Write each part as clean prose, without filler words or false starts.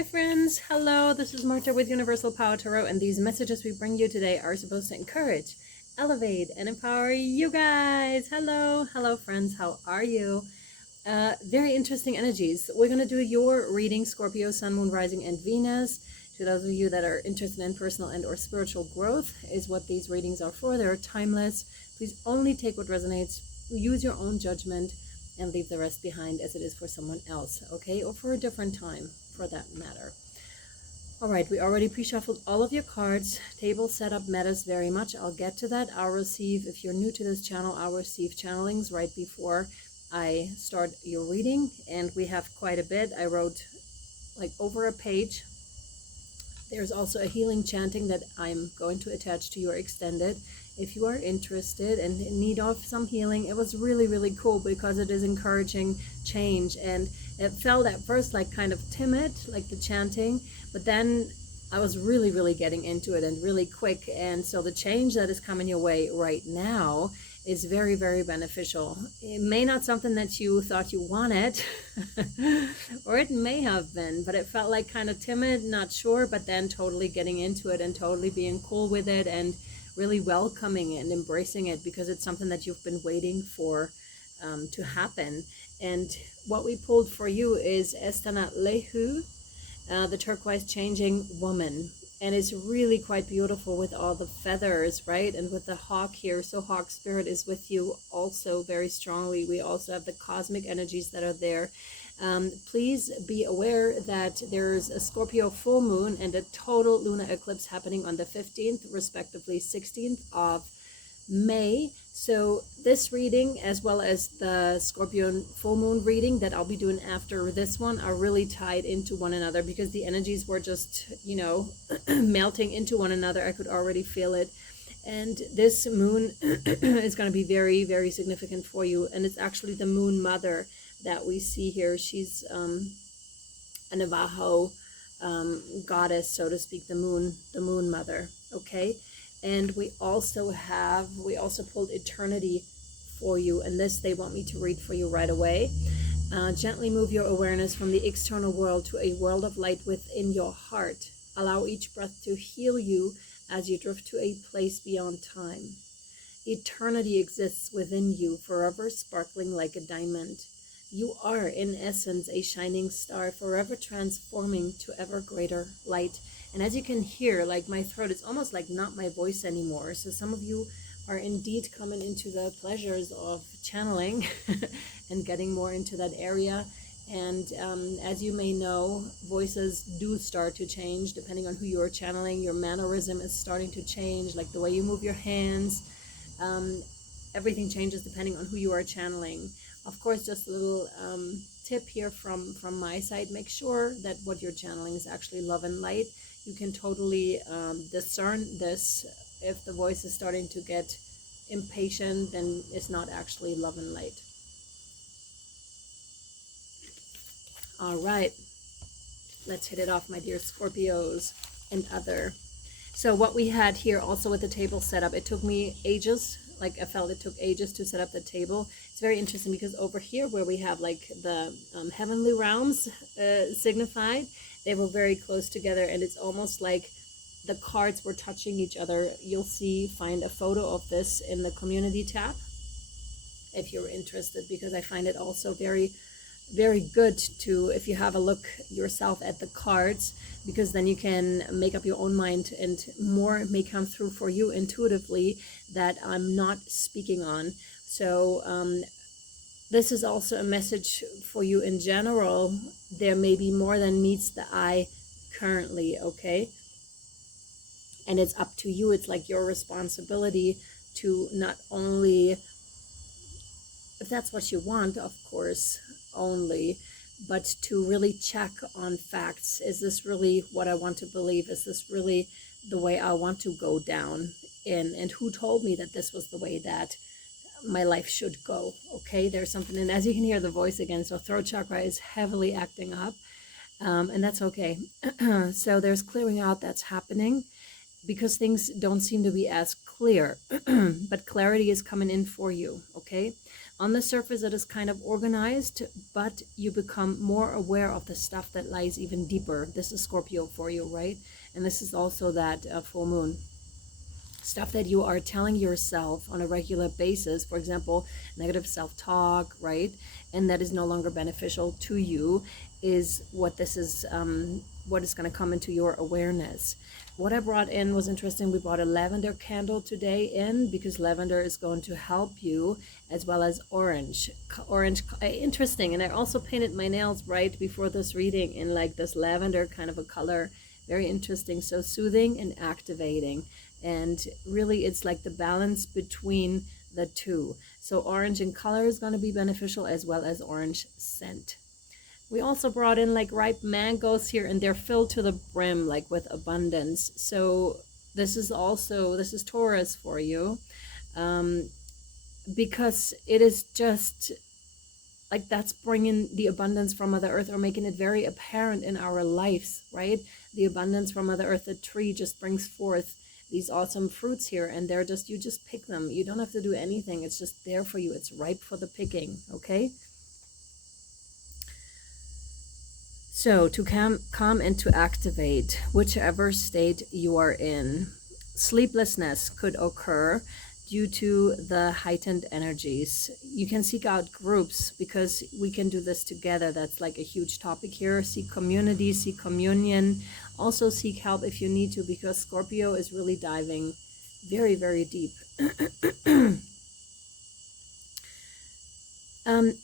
my friends. Hello, this is Marta with Universal Power Tarot, and these messages we bring you today are supposed to encourage, elevate, and empower you guys. Hello, friends. How are you? Very interesting energies. We're going to do your reading, Scorpio, Sun, Moon, Rising, and Venus. To those of you that are interested in personal and or spiritual growth is what these readings are for. They're timeless. Please only take what resonates. Use your own judgment and leave the rest behind as it is for someone else, okay? Or for a different time, for that matter. All right, we already pre-shuffled all of your cards. Table setup matters very much. I'll get to that. I'll receive, if you're new to this channel, I'll receive channelings right before I start your reading. And we have quite a bit. I wrote like over a page. There's also a healing chanting that I'm going to attach to your extended. If you are interested and in need of some healing, it was really cool because it is encouraging change. And it felt at first like kind of timid, like the chanting, but then I was really getting into it and really quick. And so the change that is coming your way right now is very beneficial. It may not something that you thought you wanted or it may have been, but it felt like kind of timid, not sure, but then totally getting into it and totally being cool with it and really welcoming it and embracing it because it's something that you've been waiting for to happen. And what we pulled for you is Estana Lehu, the turquoise changing woman. And it's really quite beautiful with all the feathers, right? And with the hawk here. So hawk spirit is with you also very strongly. We also have the cosmic energies that are there. Please be aware that there's a Scorpio full moon and a total lunar eclipse happening on the 15th, respectively 16th of May. So this reading, as well as the Scorpio full moon reading that I'll be doing after this one, are really tied into one another because the energies were just, you know, melting into one another. I could already feel it. And this moon is going to be very significant for you. And it's actually the moon mother that we see here. She's a Navajo goddess, so to speak, the moon mother. Okay. And we also pulled eternity for you, and this they want me to read for you right away. Gently move your awareness from the external world to a world of light within your heart. Allow each breath to heal you as you drift to a place beyond time. Eternity exists within you, forever sparkling like a diamond. You are, in essence, a shining star, forever transforming to ever greater light. And as you can hear, like my throat is almost like not my voice anymore. So some of you are indeed coming into the pleasures of channeling and getting more into that area. And as you may know, voices do start to change depending on who you are channeling. Your mannerism is starting to change, like the way you move your hands. Everything changes depending on who you are channeling. Of course, just a little tip here from my side. Make sure that what you're channeling is actually love and light. You can totally discern this. If the voice is starting to get impatient, then it's not actually love and light. All right, let's hit it off, my dear Scorpios and other. So what we had here also with the table setup, it took me ages. Like I felt it took ages to set up the table. It's very interesting because over here where we have like the heavenly realms signified, they were very close together, and it's almost like the cards were touching each other. You'll find a photo of this in the community tab if you're interested, because I find it also very good to, if you have a look yourself at the cards, because then you can make up your own mind and more may come through for you intuitively that I'm not speaking on. So this is also a message for you in general. There may be more than meets the eye currently, okay? And it's up to you. It's like your responsibility to not only, if that's what you want, of course, only, but to really check on facts. Is this really what I want to believe? Is this really the way I want to go down? And who told me that this was the way that my life should go? Okay, there's something, and as you can hear the voice again, so throat chakra is heavily acting up, and that's okay. So there's clearing out that's happening because things don't seem to be as clear, but clarity is coming in for you, okay? On the surface, it is kind of organized, but you become more aware of the stuff that lies even deeper. This is Scorpio for you, right? And this is also that full moon. Stuff that you are telling yourself on a regular basis, for example, negative self-talk, right? And that is no longer beneficial to you, is what this is, what is going to come into your awareness. What I brought in was interesting. We brought a lavender candle today in because lavender is going to help you, as well as orange. Interesting. And I also painted my nails right before this reading in like this lavender kind of a color. Very interesting. So soothing and activating. And really it's like the balance between the two. So orange in color is going to be beneficial, as well as orange scent. We also brought in like ripe mangoes here, and they're filled to the brim, like with abundance. So this is Taurus for you, because it is just like that's bringing the abundance from Mother Earth, or making it very apparent in our lives, right? The abundance from Mother Earth, the tree just brings forth these awesome fruits here, and they're just, you just pick them. You don't have to do anything. It's just there for you. It's ripe for the picking, okay? So to calm and to activate, whichever state you are in. Sleeplessness could occur due to the heightened energies. You can seek out groups, because we can do this together. That's like a huge topic here. Seek community, seek communion. Also seek help if you need to, because Scorpio is really diving very, very deep.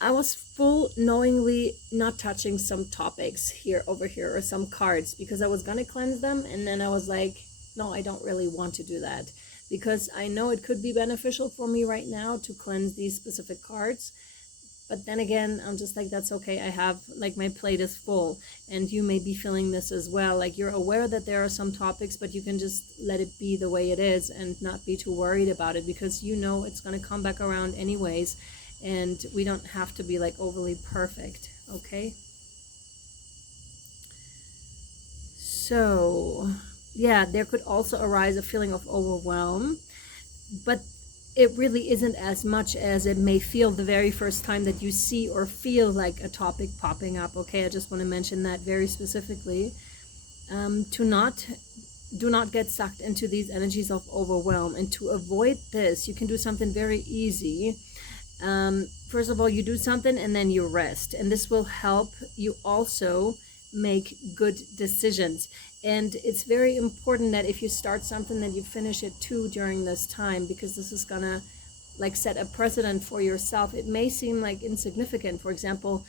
I was full knowingly not touching some topics here over here, or some cards, because I was gonna cleanse them, and then I was like, no, I don't really want to do that, because I know it could be beneficial for me right now to cleanse these specific cards. But then again, I'm just like, that's okay. I have, like, my plate is full, and you may be feeling this as well. Like, you're aware that there are some topics, but you can just let it be the way it is and not be too worried about it, because you know it's going to come back around anyways, and we don't have to be like overly perfect, okay? So yeah, there could also arise a feeling of overwhelm, but it really isn't as much as it may feel the very first time that you see or feel like a topic popping up, okay? I just want to mention that very specifically. Do not get sucked into these energies of overwhelm. And to avoid this, you can do something very easy. First of all, you do something and then you rest, and this will help you also make good decisions. And it's very important that if you start something, that you finish it too during this time, because this is gonna like set a precedent for yourself. It may seem like insignificant. For example,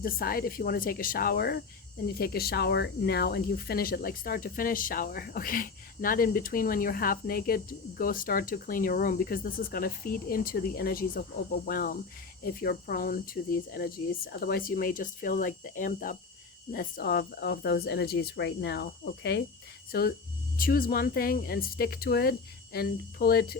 decide if you want to take a shower, then you take a shower now and you finish it, like start to finish shower, okay? Not in between when you're half naked, go start to clean your room, because this is going to feed into the energies of overwhelm if you're prone to these energies. Otherwise, you may just feel like the amped upness of those energies right now, okay? So choose one thing and stick to it and pull it,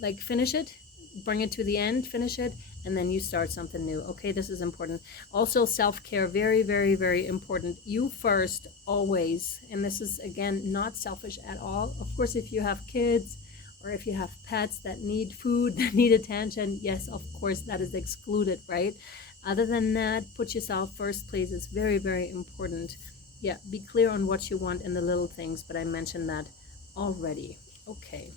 like finish it, bring it to the end, finish it, and then you start something new, okay? This is important. Also, self-care, very, very, very important. You first, always. And this is, again, not selfish at all. Of course, if you have kids or if you have pets that need food, that need attention, yes, of course, that is excluded, right? Other than that, put yourself first, please. It's very, very important. Yeah, be clear on what you want in the little things, but I mentioned that already. Okay.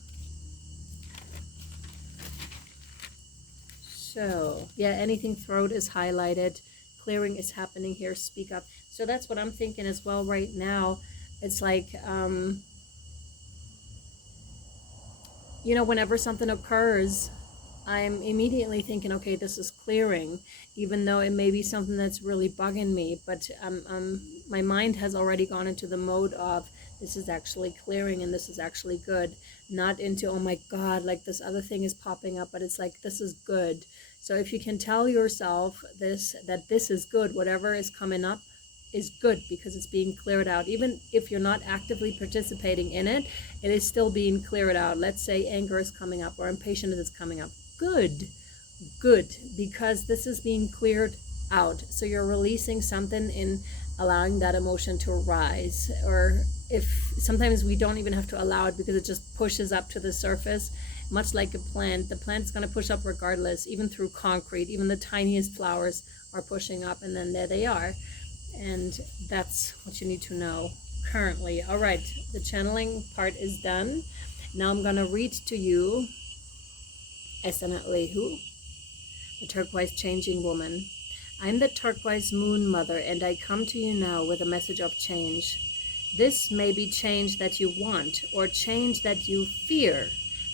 So yeah, anything throat is highlighted, clearing is happening here, speak up. So that's what I'm thinking as well right now. It's like, you know, whenever something occurs, I'm immediately thinking, okay, this is clearing, even though it may be something that's really bugging me, but my mind has already gone into the mode of, this is actually clearing and this is actually good, not into, oh my God, like this other thing is popping up, but it's like, this is good. So if you can tell yourself that this is good, whatever is coming up is good, because it's being cleared out. Even if you're not actively participating in it, it is still being cleared out. Let's say anger is coming up or impatience is coming up. Good, because this is being cleared out. So you're releasing something in allowing that emotion to rise. Or if sometimes we don't even have to allow it, because it just pushes up to the surface much like a plant. The plant's going to push up regardless, even through concrete. Even the tiniest flowers are pushing up, and then there they are. And that's what you need to know currently. All right, the channeling part is done. Now I'm going to read to you Esanatlehu, the turquoise changing woman. I'm the turquoise moon mother, and I come to you now with a message of change. This may be change that you want or change that you fear,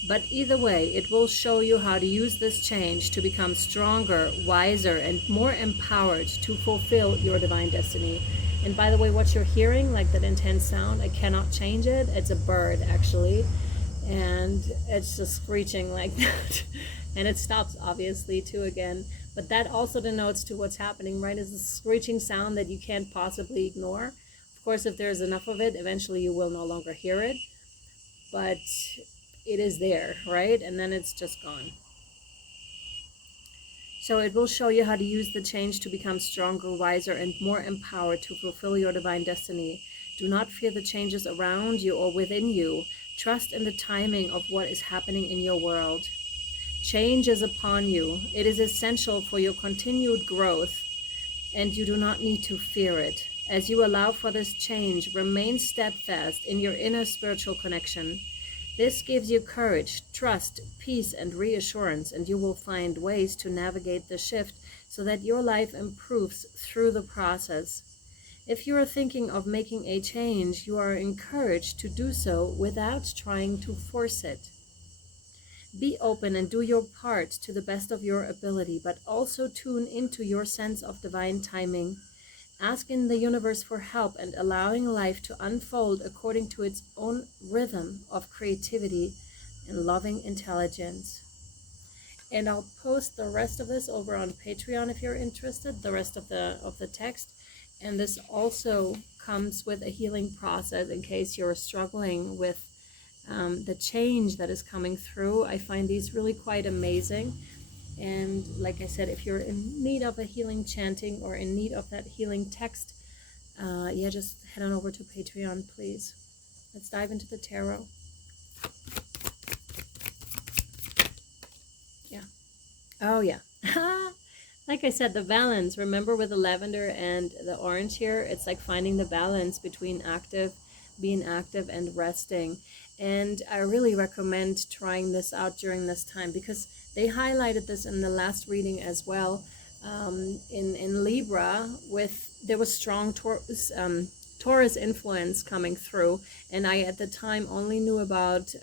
but either way, it will show you how to use this change to become stronger, wiser, and more empowered to fulfill your divine destiny. And by the way, what you're hearing, like that intense sound, I cannot change it. It's a bird, actually, and it's just screeching like that. And it stops, obviously, too, again. But that also denotes to what's happening, right? Is a screeching sound that you can't possibly ignore. Of course, if there's enough of it, eventually you will no longer hear it. But it is there, right? And then it's just gone. So it will show you how to use the change to become stronger, wiser, and more empowered to fulfill your divine destiny. Do not fear the changes around you or within you. Trust in the timing of what is happening in your world. Change is upon you. It is essential for your continued growth, and you do not need to fear it. As you allow for this change, remain steadfast in your inner spiritual connection. This gives you courage, trust, peace, and reassurance, and you will find ways to navigate the shift so that your life improves through the process. If you are thinking of making a change, you are encouraged to do so without trying to force it. Be open and do your part to the best of your ability, but also tune into your sense of divine timing. Asking the universe for help and allowing life to unfold according to its own rhythm of creativity and loving intelligence. And I'll post the rest of this over on Patreon if you're interested, the rest of the text. And this also comes with a healing process in case you're struggling with the change that is coming through. I find these really quite amazing. And like I said, if you're in need of a healing chanting or in need of that healing text, yeah, just head on over to Patreon, please. Let's dive into the tarot. Yeah. Oh, yeah. Like I said, the balance. Remember with the lavender and the orange here, it's like finding the balance between being active and resting. And I really recommend trying this out during this time because they highlighted this in the last reading as well. In Libra, there was strong Taurus influence coming through, and I at the time only knew about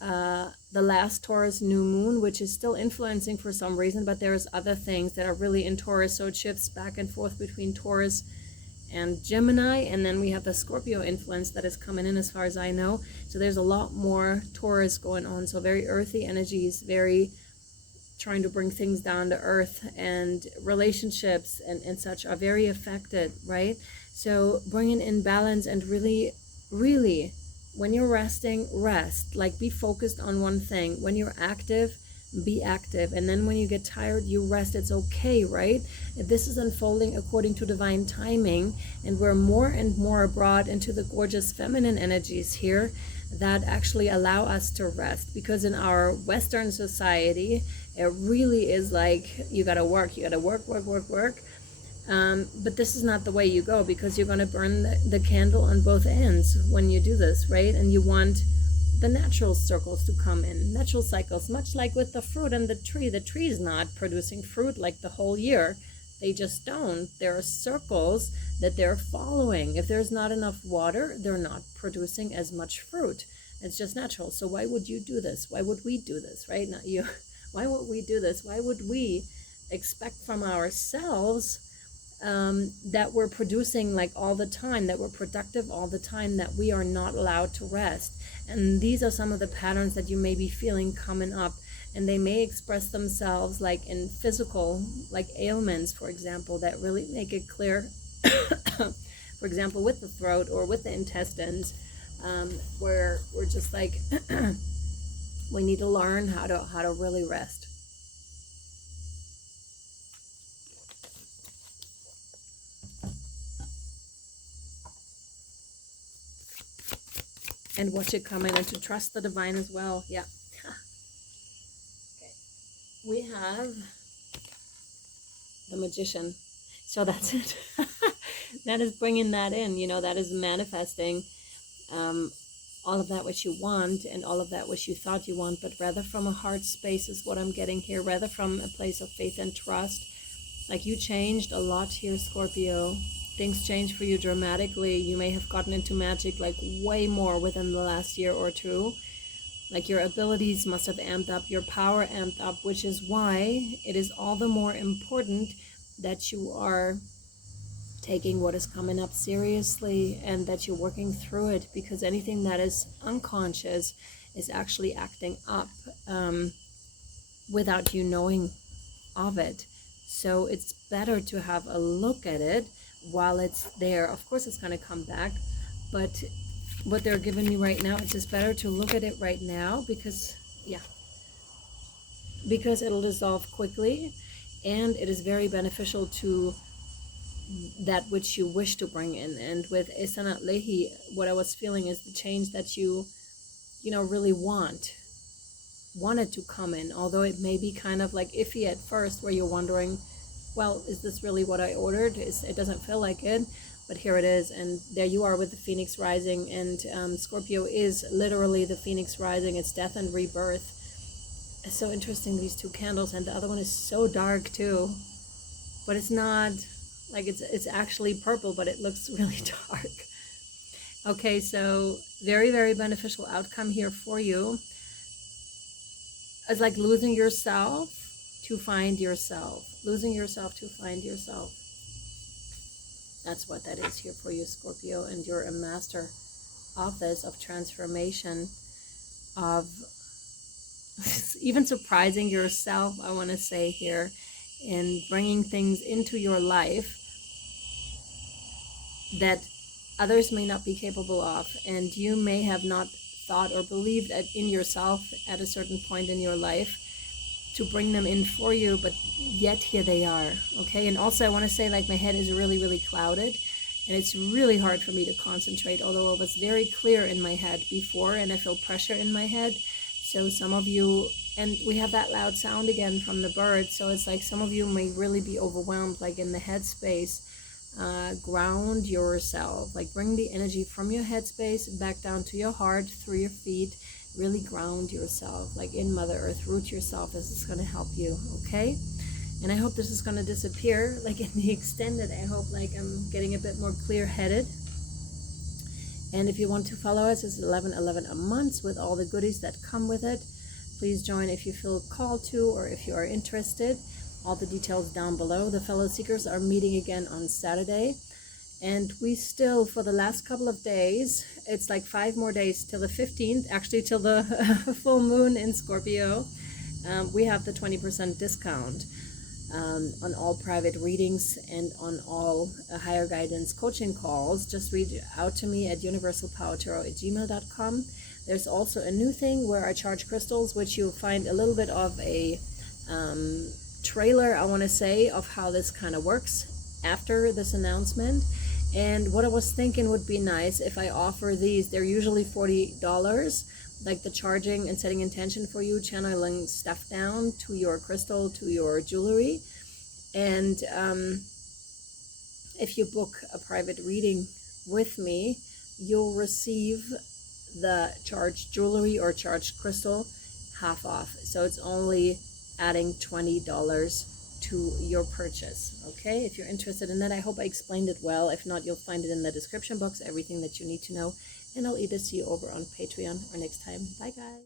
the last Taurus new moon, which is still influencing for some reason, but there's other things that are really in Taurus, so it shifts back and forth between Taurus and Gemini, and then we have the Scorpio influence that is coming in as far as I know. So there's a lot more Taurus going on, so very earthy energies, very trying to bring things down to earth, and relationships and such are very affected, right? So bringing in balance and really when you're resting, rest, like be focused on one thing. When you're active, be active, and then when you get tired, you rest. It's okay, right? This is unfolding according to divine timing, and we're more and more brought into the gorgeous feminine energies here that actually allow us to rest, because in our Western society it really is like you gotta work, but this is not the way you go, because you're going to burn the candle on both ends when you do this, right? And you want the natural circles to come in, natural cycles, much like with the fruit and the tree. The tree is not producing fruit like the whole year. They just don't. There are circles that they're following. If there's not enough water, they're not producing as much fruit. It's just natural. So why would you do this? Why would we do this, right? Not you. Why would we do this? Why would we expect from ourselves that we're producing like all the time, that we're productive all the time, that we are not allowed to rest? And these are some of the patterns that you may be feeling coming up, and they may express themselves like in physical, like ailments, for example, that really make it clear, for example, with the throat or with the intestines, where we're just like, we need to learn how to really rest. And watch it come in, and to trust the divine as well. Yeah. we have the Magician. So that's it. That is bringing that in, you know, that is manifesting all of that which you want and all of that which you thought you want, but rather from a heart space is what I'm getting here, rather from a place of faith and trust. Like you changed a lot here, Scorpio. Things changed for you dramatically. You may have gotten into magic like way more within the last year or two. Like your abilities must have amped up, your power amped up, which is why it is all the more important that you are taking what is coming up seriously and that you're working through it, because anything that is unconscious is actually acting up without you knowing of it. So it's better to have a look at it while it's there. Of course it's going to come back, but what they're giving me right now, it's just better to look at it right now, because it'll dissolve quickly, and it is very beneficial to that which you wish to bring in. And with Esanat Lehi, what I was feeling is the change that you know, really wanted to come in, although it may be kind of like iffy at first, where you're wondering, well, is this really what I ordered? It doesn't feel like it, but here it is. And there you are with the Phoenix rising, and Scorpio is literally the Phoenix rising. It's death and rebirth. It's so interesting, these two candles, and the other one is so dark too, but it's not like it's actually purple, but it looks really dark. Okay, so very, very beneficial outcome here for you. It's like losing yourself to find yourself. Losing yourself to find yourself. That's what that is here for you, Scorpio. And you're a master of this, of transformation, of even surprising yourself, I want to say here, in bringing things into your life that others may not be capable of, and you may have not thought or believed in yourself at a certain point in your life to bring them in for you, but yet here they are. Okay, and also I want to say, like, my head is really, really clouded, and it's really hard for me to concentrate, although it was very clear in my head before, and I feel pressure in my head. So some of you, and we have that loud sound again from the bird, so it's like some of you may really be overwhelmed, like in the headspace. Ground yourself, like bring the energy from your headspace back down to your heart, through your feet. Really ground yourself, like in Mother Earth. Root yourself. This is going to help you, okay? And I hope this is going to disappear, like in the extended. I hope like I'm getting a bit more clear-headed. And if you want to follow us, it's 11/11 a month with all the goodies that come with it. Please join if you feel called to, or if you are interested. All the details down below. The fellow seekers are meeting again on Saturday, and we still, for the last couple of days, it's like 5 more days till the 15th, actually till the full moon in Scorpio. We have the 20% discount on all private readings and on all higher guidance coaching calls. Just reach out to me at universalpowertarot@gmail.com. There's also a new thing where I charge crystals, which you'll find a little bit of a trailer, I want to say, of how this kind of works after this announcement. And what I was thinking would be nice if I offer these. They're usually $40, like the charging and setting intention for you, channeling stuff down to your crystal, to your jewelry. And if you book a private reading with me, you'll receive the charged jewelry or charged crystal half off. So it's only adding $20 to your purchase. Okay, if you're interested in that, I hope I explained it well. If not, you'll find it in the description box, everything that you need to know, and I'll either see you over on Patreon or next time. Bye guys.